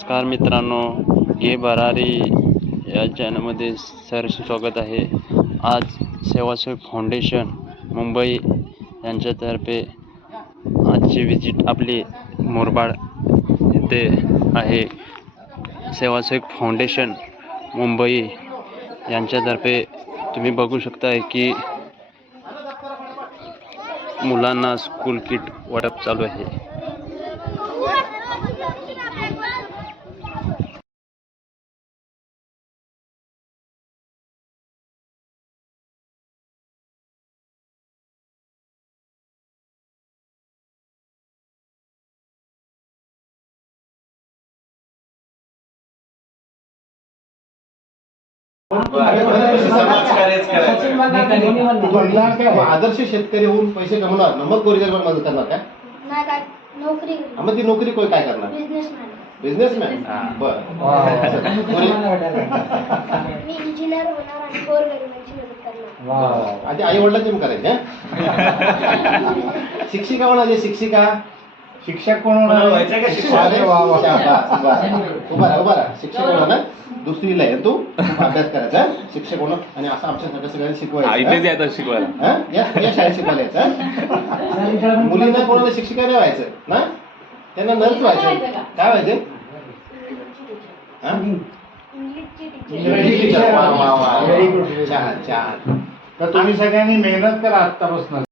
नमस्कार मित्रांनो, गे भरारी या चॅनलमध्ये सहर्ष स्वागत आहे. आज सेवासेवक फाउंडेशन मुंबई यांच्यातर्फे आजची विजिट आपली मुरबाड येथे आहे. सेवासेवक फाउंडेशन मुंबई यांच्यातर्फे तुम्ही बघू शकता की मुलांना स्कूल किट वाटप चालू आहे. आदर्श शेतकरी होऊन पैसे कमवणार ना मग गोरगरिबांना मदत करणार काय? नाही काय नोकरी मग ती नोकरी कोण काय करणार? बिझनेसमॅन. बरं. मी इंजिनियर होणार आणि गोरगरिबांची मदत करणार. आधी आई वडिलांची करायचे. शिक्षिका होणार. शिक्षिका शिक्षक कोण होणार? उभा शिक्षक होणार ना. दुसरीला आहे तू अभ्यास करायचा शिक्षक होणार आणि असं आमच्यासाठी सगळ्यांना शिकवायचं. शिकवायला या शाळेत शिकवायला यायचं. मुलींना कोणाला शिक्षिका नाही व्हायचं ना, त्यांना नर्स व्हायचं. काय व्हायचं? इंग्लिशची टीचर. छान. तर तुम्ही सगळ्यांनी मेहनत करा आत्तापासून.